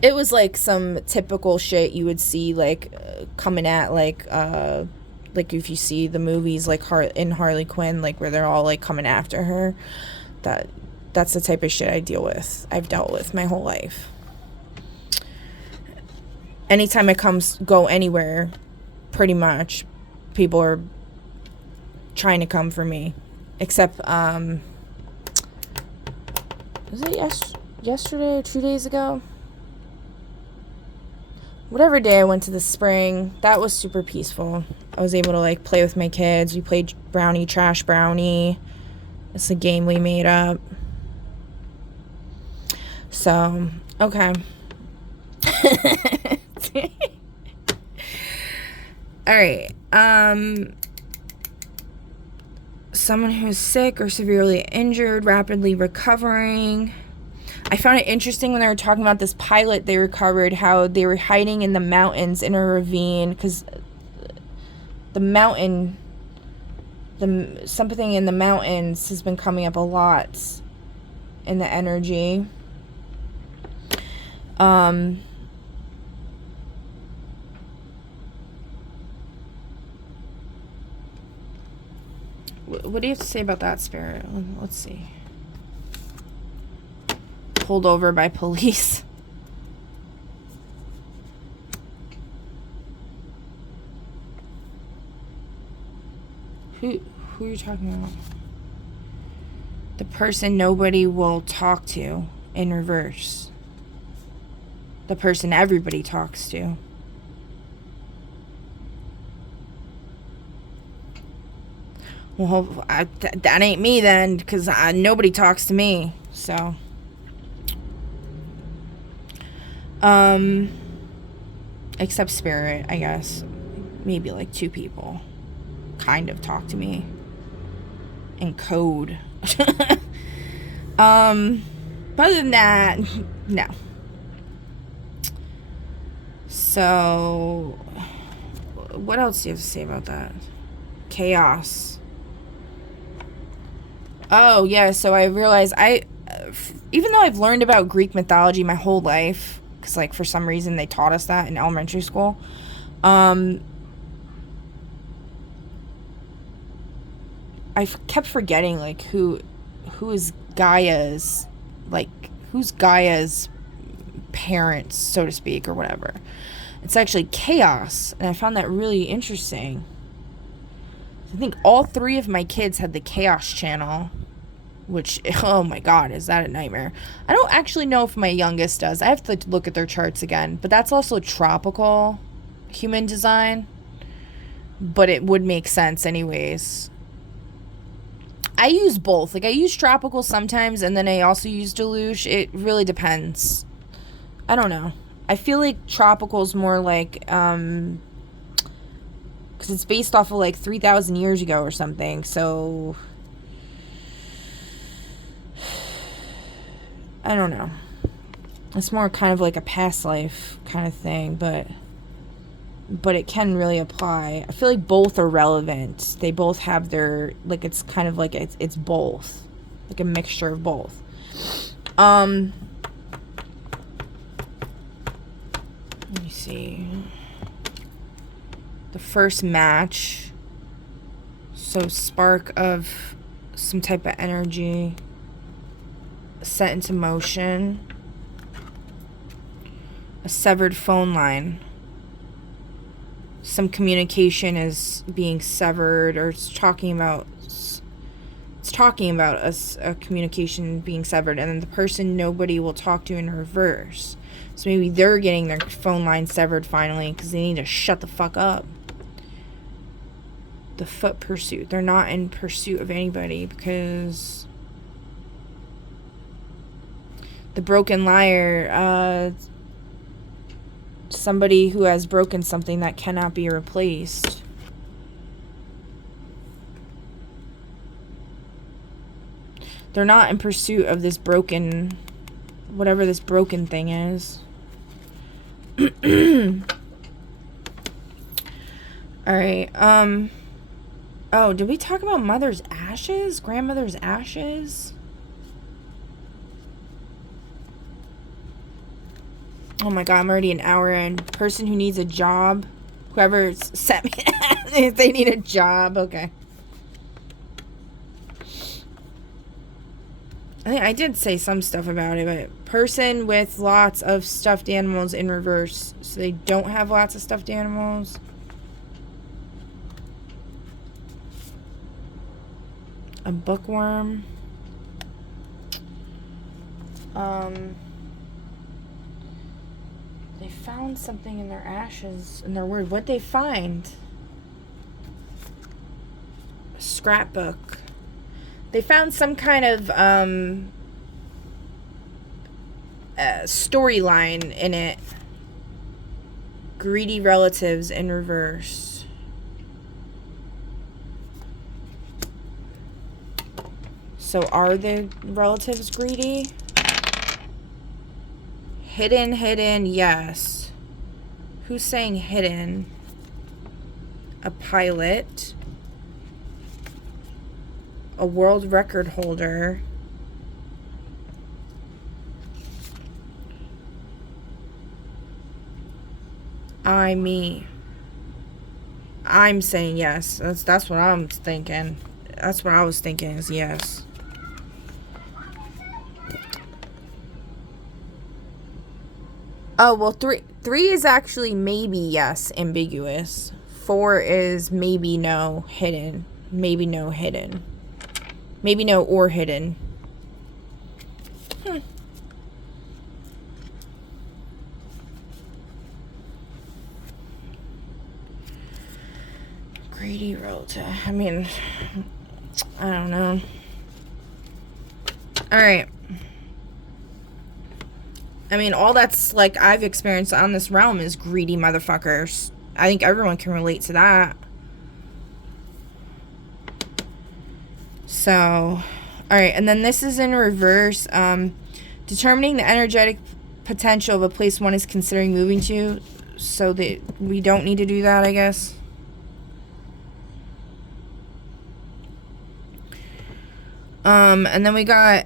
it was like some typical shit you would see like coming at like if you see the movies like in Harley Quinn, like where they're all like coming after her. That's the type of shit I've dealt with my whole life. Anytime I go anywhere, pretty much, people are trying to come for me. Except, was it yesterday or 2 days ago? Whatever day I went to the spring, that was super peaceful. I was able to like play with my kids. We played Brownie Trash Brownie. It's a game we made up. So, okay. Alright. Someone who's sick or severely injured, rapidly recovering. I found it interesting when they were talking about this pilot they recovered, how they were hiding in the mountains in a ravine, because the mountain, something in the mountains has been coming up a lot in the energy. What do you have to say about that, Spirit? Let's see. Pulled over by police. Who are you talking about? The person nobody will talk to in reverse. The person everybody talks to. Well, that ain't me then, because nobody talks to me, so. Except Spirit, I guess. Maybe like 2 people kind of talk to me in code. But other than that, no. So, what else do you have to say about that? Chaos. Oh, yeah, so I realized even though I've learned about Greek mythology my whole life, because, like, for some reason they taught us that in elementary school, I kept forgetting, like, who's Gaia's parents, so to speak, or whatever. It's actually Chaos, and I found that really interesting. I think all 3 of my kids had the Chaos channel, which, oh my god, is that a nightmare. I don't actually know if my youngest does. I have to look at their charts again, but that's also tropical human design, but it would make sense anyways. I use both. Like, I use tropical sometimes, and then I also use deluge. It really depends. I don't know. I feel like tropical is more like, because it's based off of like 3,000 years ago or something, so I don't know. It's more kind of like a past life kind of thing, but it can really apply. I feel like both are relevant. They both have their, like, it's kind of like it's both, like a mixture of both. Let me see. The first match. So spark of some type of energy set into motion. A severed phone line. Some communication is being severed, or it's talking about a communication being severed, and then the person nobody will talk to in reverse. So maybe they're getting their phone line severed finally because they need to shut the fuck up. The foot pursuit. They're not in pursuit of anybody because the broken liar, somebody who has broken something that cannot be replaced. They're not in pursuit of this broken whatever this broken thing is. Alright, oh, did we talk about mother's ashes? Grandmother's ashes? Oh my god, I'm already an hour in. Person who needs a job. Whoever sent me if they need a job, okay. I think I did say some stuff about it, but person with lots of stuffed animals in reverse. So they don't have lots of stuffed animals. A bookworm. They found something in their ashes, in their word. What'd they find? A scrapbook. They found some kind of storyline in it. Greedy relatives in reverse. So are the relatives greedy? Hidden, yes. Who's saying hidden? A pilot. A world record holder. Me. I'm saying yes. That's what I'm thinking. That's what I was thinking is yes. Oh, well, three is actually maybe yes, ambiguous. 4 is maybe no, hidden. Maybe no, hidden. Maybe no or hidden. Greedy relative. I mean, I don't know. Alright. I mean, all that's, like, I've experienced on this realm is greedy motherfuckers. I think everyone can relate to that. So, alright, and then this is in reverse. Determining the energetic potential of a place one is considering moving to, so that we don't need to do that, I guess. And then we got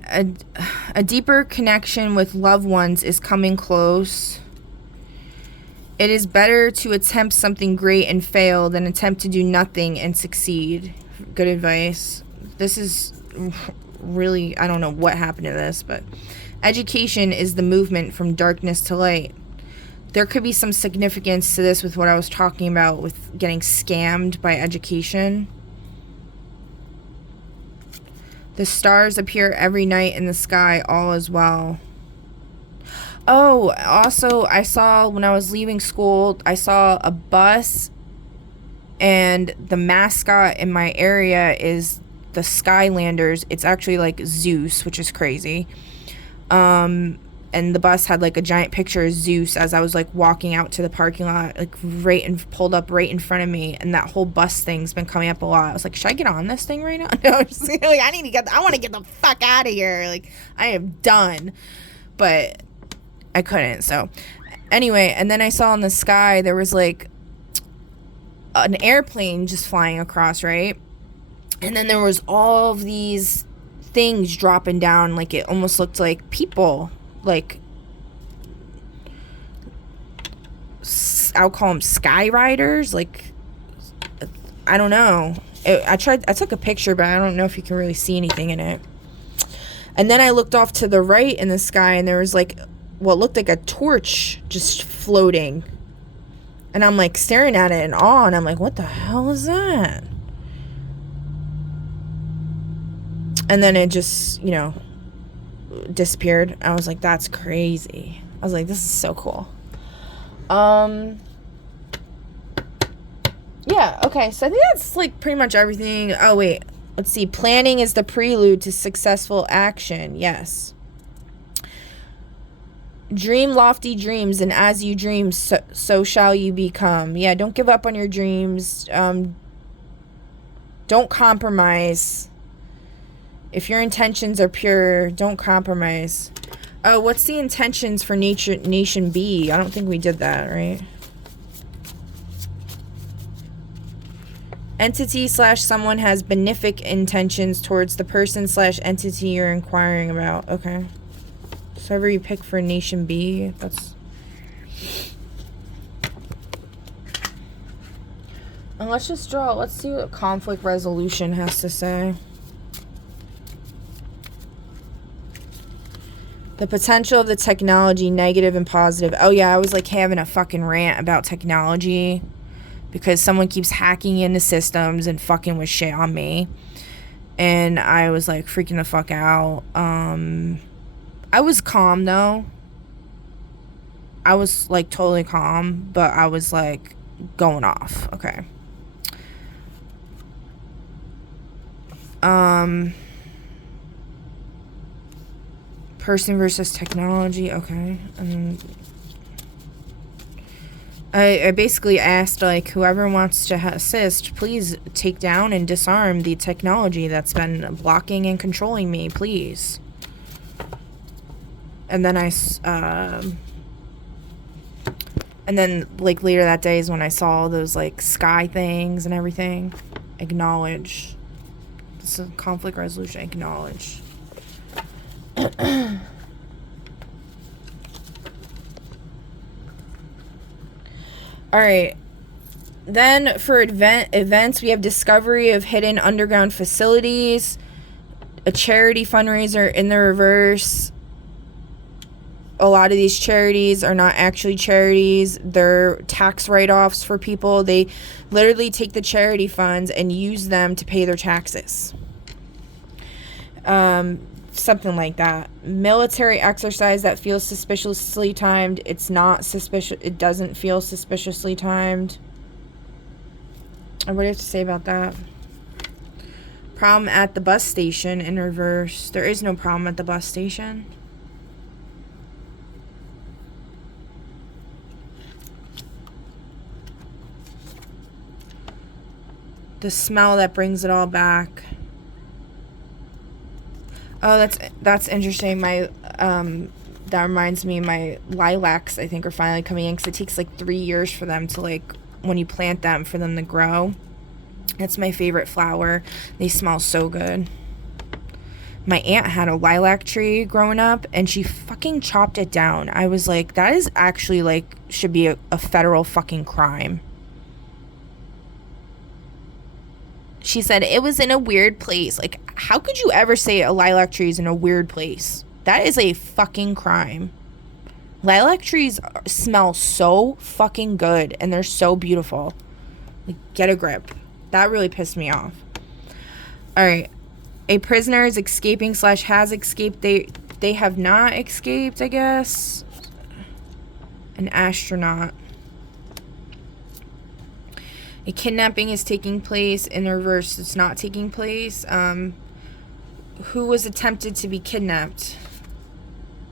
a deeper connection with loved ones is coming close. It is better to attempt something great and fail than attempt to do nothing and succeed. Good advice. This is really, I don't know what happened to this, but education is the movement from darkness to light. There could be some significance to this with what I was talking about with getting scammed by education. The stars appear every night in the sky, all is well. Oh, also, I saw, when I was leaving school, I saw a bus, and the mascot in my area is the Skylanders. It's actually, like, Zeus, which is crazy. And the bus had, like, a giant picture of Zeus as I was, like, walking out to the parking lot, like, pulled up right in front of me, and that whole bus thing's been coming up a lot. I was like, should I get on this thing right now? No, I'm just like, I want to get the fuck out of here. Like, I am done. But I couldn't, so. Anyway, and then I saw in the sky, there was, like, an airplane just flying across, right? And then there was all of these things dropping down, like, it almost looked like people. Like, I'll call them sky riders. Like, I don't know. I took a picture, but I don't know if you can really see anything in it. And then I looked off to the right in the sky, and there was, like, what looked like a torch just floating. And I'm, like, staring at it in awe, and I'm like, what the hell is that? And then it just, you know, disappeared. I was like, that's crazy. I was like, this is so cool. Yeah, okay, so I think that's, like, pretty much everything. Oh, wait. Let's see. Planning is the prelude to successful action. Yes. Dream lofty dreams, and as you dream, so shall you become. Yeah, don't give up on your dreams. Don't compromise. If your intentions are pure, don't compromise. Oh, what's the intentions for Nation B? I don't think we did that, right? Entity / someone has benefic intentions towards the person / entity you're inquiring about. Okay. So whoever you pick for Nation B, that's... And let's just draw. Let's see what conflict resolution has to say. The potential of the technology, negative and positive. Oh yeah, I was like having a fucking rant about technology because someone keeps hacking into systems and fucking with shit on me. And I was like freaking the fuck out. I was calm though. I was like totally calm, but I was like going off. Okay. Person versus technology. Okay. I basically asked, like, whoever wants to assist, please take down and disarm the technology that's been blocking and controlling me, please. And then and then, like, later that day is when I saw those, like, sky things and everything. Acknowledge. This is conflict resolution. Acknowledge. Alright. Then for events, we have discovery of hidden underground facilities, a charity fundraiser in the reverse. A lot of these charities are not actually charities. They're tax write-offs for people. They literally take the charity funds and use them to pay their taxes. Something like that. Military exercise that feels suspiciously timed. It's not suspicious. It doesn't feel suspiciously timed. And what do you have to say about that? Problem at the bus station in reverse. There is no problem at the bus station. The smell that brings it all back. Oh, that's interesting. My that reminds me, my lilacs, I think, are finally coming in, because it takes like 3 years for them to, like, when you plant them, for them to grow. It's my favorite flower. They smell so good. My aunt had a lilac tree growing up, and she fucking chopped it down. I was like, that is actually, like, should be a federal fucking crime. She said it was in a weird place. Like, how could you ever say a lilac tree is in a weird place? That is a fucking crime. Lilac trees smell so fucking good, and they're so beautiful. Like, get a grip. That really pissed me off. Alright. A prisoner is escaping / has escaped. They have not escaped, I guess. An astronaut. A kidnapping is taking place. In reverse, it's not taking place. Who was attempted to be kidnapped?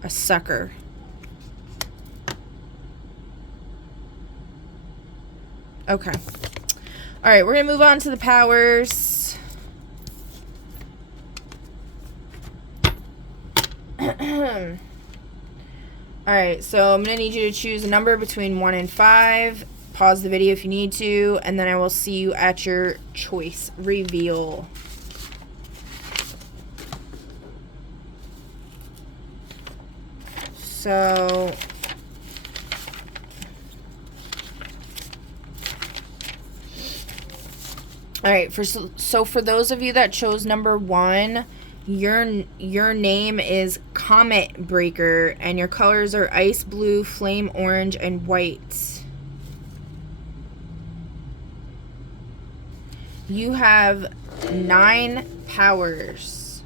A sucker. Okay. Alright, we're going to move on to the powers. Alright, so I'm going to need you to choose a number between 1 and 5. Pause the video if you need to, and then I will see you at your choice reveal. So, alright, so for those of you that chose number 1, your name is Comet Breaker, and your colors are ice blue, flame orange, and white. You have 9 powers.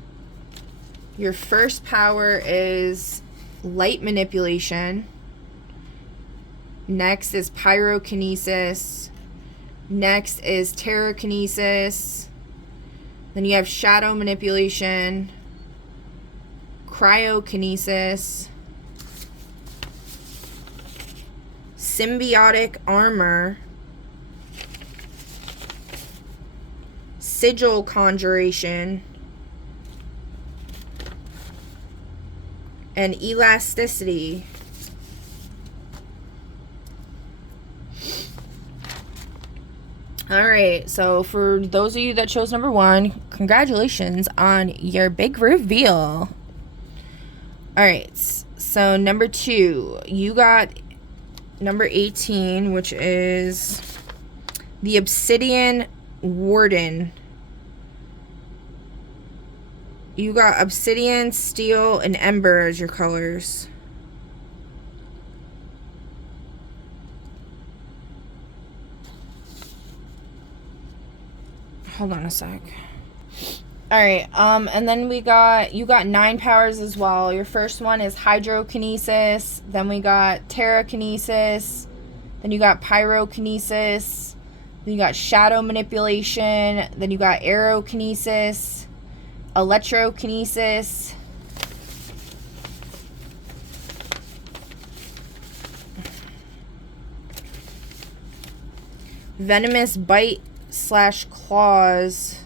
Your first power is light manipulation. Next is pyrokinesis. Next is terrakinesis. Then you have shadow manipulation, cryokinesis, symbiotic armor, sigil conjuration, and elasticity. Alright, so for those of you that chose number 1, congratulations on your big reveal. Alright, so number 2, you got number 18, which is the Obsidian Warden. You got obsidian, steel, and ember as your colors. Hold on a sec. Alright, and then you got 9 powers as well. Your first one is hydrokinesis, then we got terrakinesis, then you got pyrokinesis, then you got shadow manipulation, then you got aerokinesis, electrokinesis, venomous bite / claws,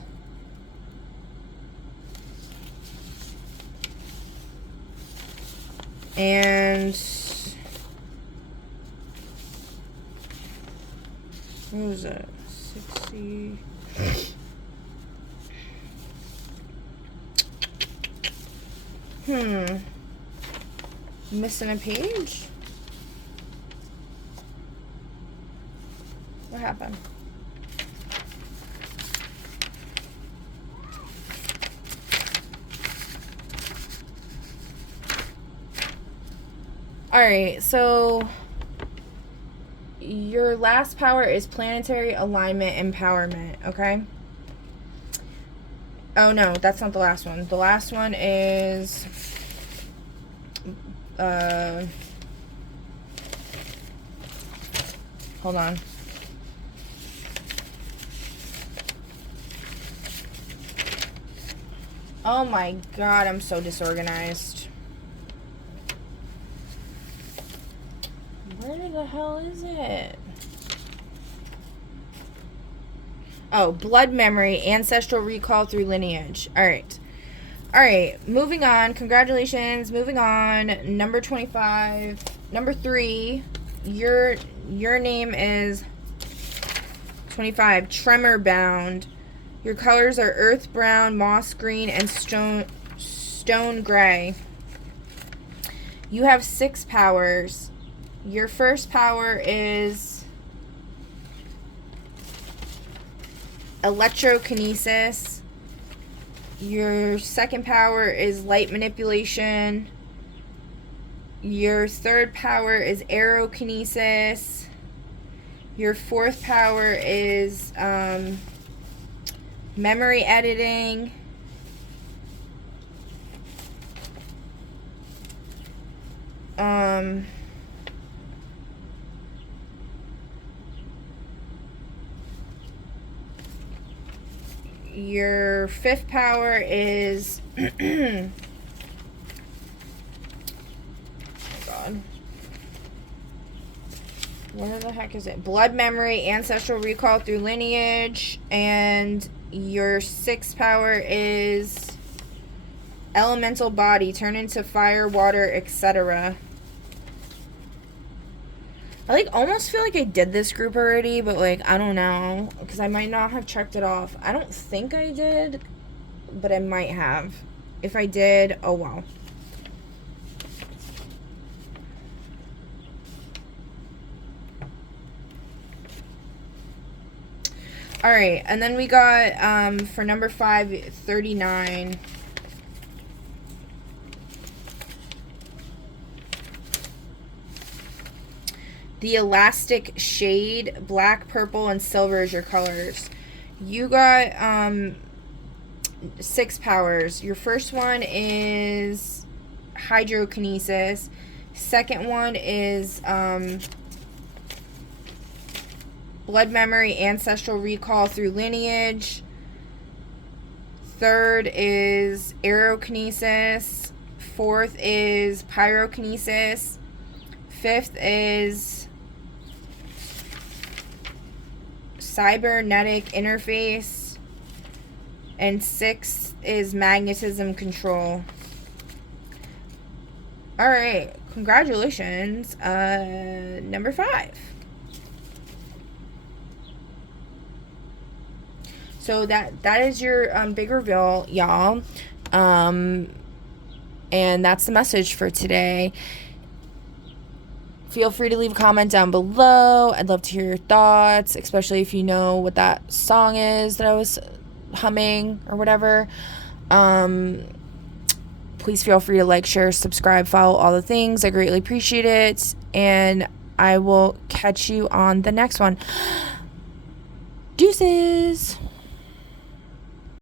and what was that? 60. Missing a page? What happened? Alright, so your last power is planetary alignment empowerment, okay? Oh no, that's not the last one. The last one is hold on. Oh my god, I'm so disorganized. Where the hell is it? Oh, blood memory, ancestral recall through lineage. Alright. Alright, moving on. Congratulations. Moving on. Number 25. Number 3. Your name is 25. Tremor bound. Your colors are earth brown, moss green, and stone gray. You have 6 powers. Your first power is electrokinesis. Your second power is light manipulation. Your third power is aerokinesis. Your fourth power is memory editing. Your fifth power is oh god. Where the heck is it? Blood memory, ancestral recall through lineage, and your sixth power is elemental body, turn into fire, water, etc. I like almost feel like I did this group already, but like I don't know, because I might not have checked it off. I don't think I did, but I might have. If I did, oh well. Alright, and then we got for number 5, 39. The elastic shade, black, purple, and silver is your colors. You got 6 powers. Your first one is hydrokinesis. Second one is blood memory, ancestral recall through lineage. Third is aerokinesis. Fourth is pyrokinesis. Fifth is cybernetic interface, and sixth is magnetism control. All right, congratulations. Number 5. So that is your big reveal, y'all. And that's the message for today. Feel free to leave a comment down below. I'd love to hear your thoughts, especially if you know what that song is that I was humming or whatever. Please feel free to like, share, subscribe, follow, all the things. I greatly appreciate it. And I will catch you on the next one. Deuces.